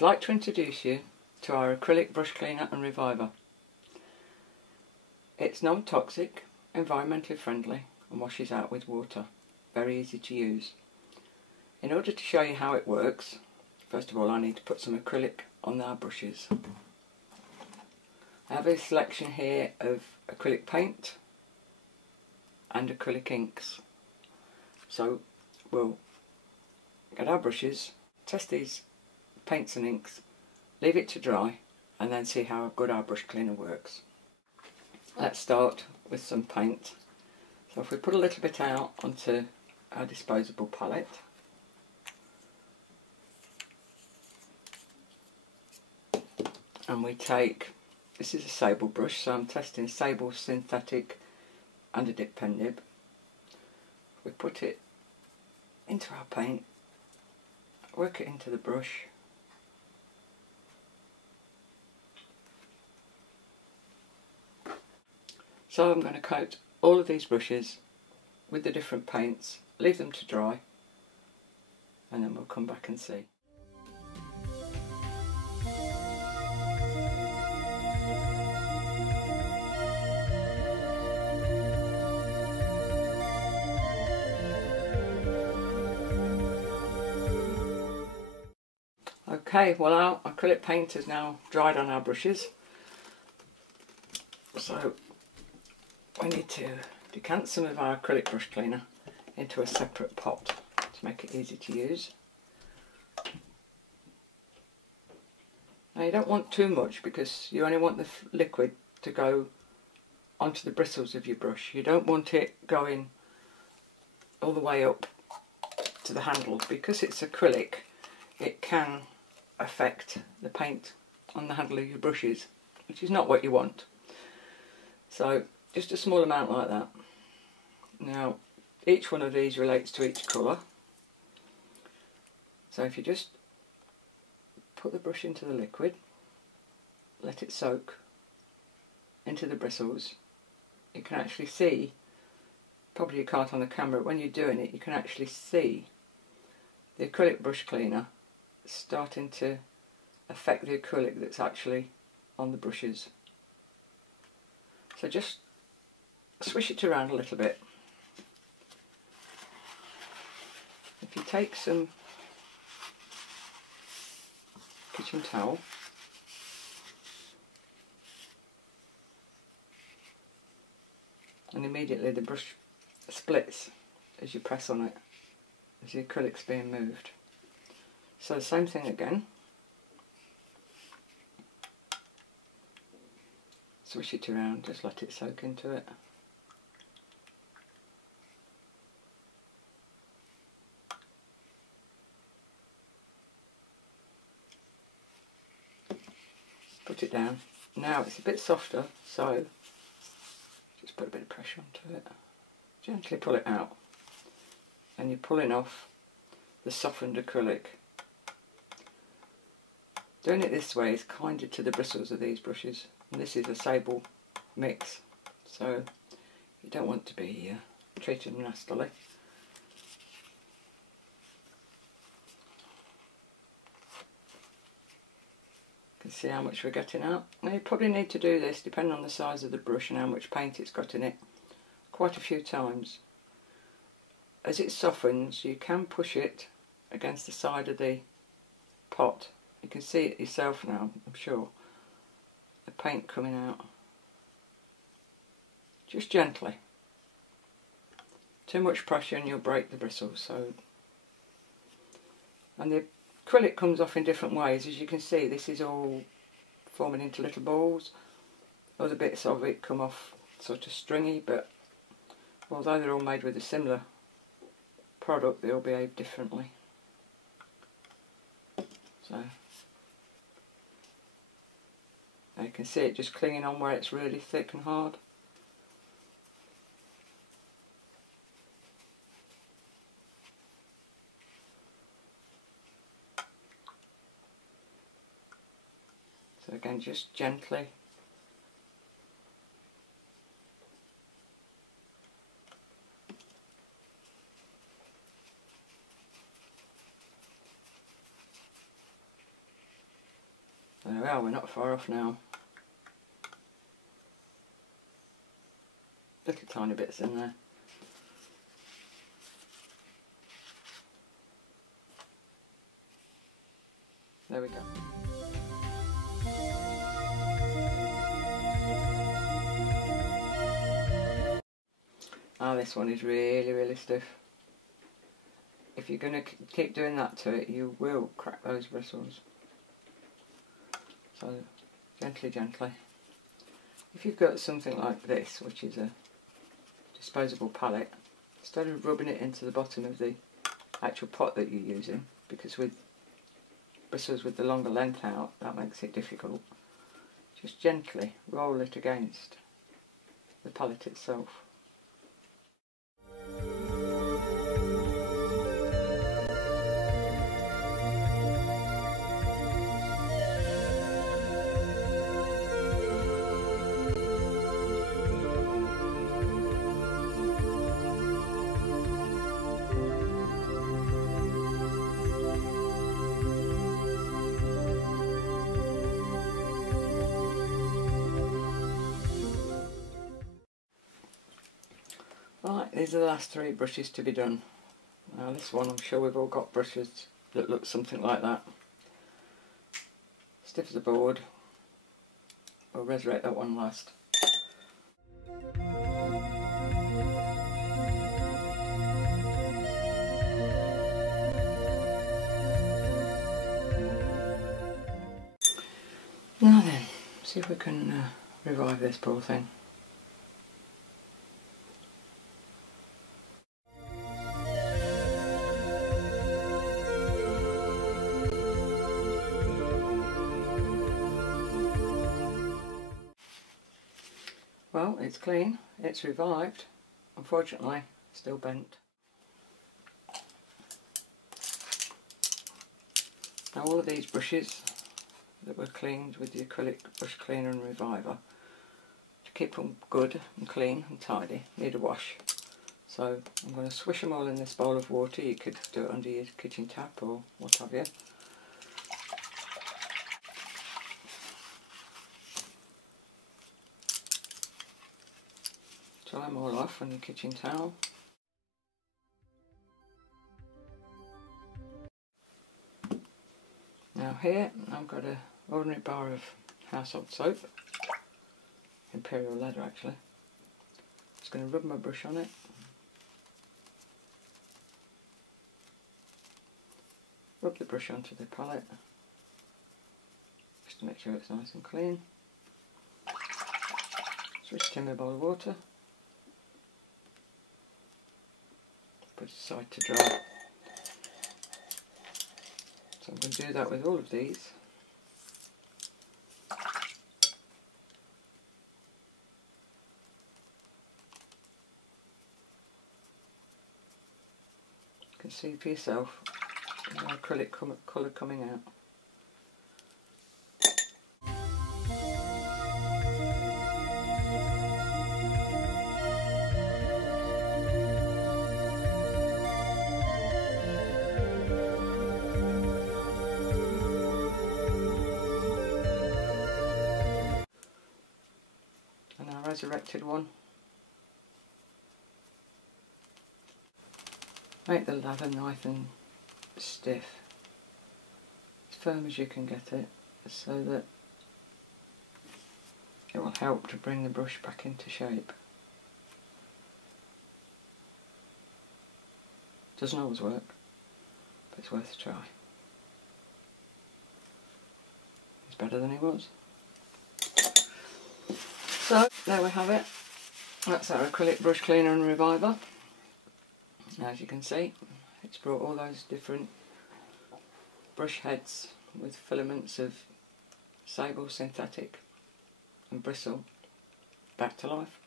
I'd like to introduce you to our acrylic brush cleaner and reviver. It's non-toxic, environmentally friendly and washes out with water. Very easy to use. In order to show you how it works, first of all I need to put some acrylic on our brushes. I have a selection here of acrylic paint and acrylic inks. So we'll get our brushes, test these paints and inks, leave it to dry and then see how good our brush cleaner works. Let's start with some paint. So if we put a little bit out onto our disposable palette, and we take, this is a sable brush, so I'm testing sable synthetic and a dip pen nib. We put it into our paint, work it into the brush, so I'm going to coat all of these brushes with the different paints, leave them to dry, and then we'll come back and see. Okay, well our acrylic paint is now dried on our brushes, so we need to decant some of our acrylic brush cleaner into a separate pot to make it easy to use. Now you don't want too much because you only want the liquid to go onto the bristles of your brush. You don't want it going all the way up to the handle. Because it's acrylic, it can affect the paint on the handle of your brushes, which is not what you want. So just a small amount like that. Now each one of these relates to each colour, so if you just put the brush into the liquid, let it soak into the bristles, you can actually see, probably you can't on the camera, when you're doing it you can actually see the acrylic brush cleaner starting to affect the acrylic that's actually on the brushes. So just swish it around a little bit. If you take some kitchen towel, and immediately the brush splits as you press on it, as the acrylic's being moved. So the same thing again. Swish it around, just let it soak into it. Put it down. Now it's a bit softer, so just put a bit of pressure onto it. Gently pull it out, and you're pulling off the softened acrylic. Doing it this way is kinder to the bristles of these brushes, and this is a sable mix, so you don't want to be treating them nastily. You can see how much we're getting out. Now you probably need to do this, depending on the size of the brush and how much paint it's got in it, quite a few times. As it softens, you can push it against the side of the pot. You can see it yourself now, I'm sure. The paint coming out. Just gently. Too much pressure and you'll break the bristles. So, and the acrylic comes off in different ways. As you can see, this is all forming into little balls. Other bits of it come off sort of stringy, but although they're all made with a similar product, they all behave differently. So now you can see it just clinging on where it's really thick and hard. So again, just gently. There we are, we're not far off now. Little tiny bits in there. There we go. Ah, this one is really, really stiff. If you're going to keep doing that to it, you will crack those bristles. So, gently, gently. If you've got something like this, which is a disposable palette, instead of rubbing it into the bottom of the actual pot that you're using, because with bristles with the longer length out, that makes it difficult, just gently roll it against the palette itself. Right, these are the last 3 brushes to be done. Now this one, I'm sure we've all got brushes that look something like that. Stiff as a board. We'll resurrect that one last. Now then, see if we can revive this poor thing. Well, it's clean, it's revived, unfortunately still bent. Now all of these brushes that were cleaned with the acrylic brush cleaner and reviver, to keep them good and clean and tidy, need a wash. So I'm going to swish them all in this bowl of water. You could do it under your kitchen tap or what have you. Dry them all off on your kitchen towel. Now here I've got an ordinary bar of household soap, Imperial Leather actually. Just going to rub my brush on it. Rub the brush onto the palette, just to make sure it's nice and clean. Switch it in my bowl of water. Put it aside to dry. So I'm going to do that with all of these. You can see for yourself the acrylic colour coming out. And our resurrected one. Make the lather nice and stiff, as firm as you can get it, so that it will help to bring the brush back into shape. Doesn't always work, but it's worth a try. He's better than he was. So there we have it. That's our acrylic brush cleaner and reviver. As you can see, it's brought all those different brush heads with filaments of sable, synthetic and bristle back to life.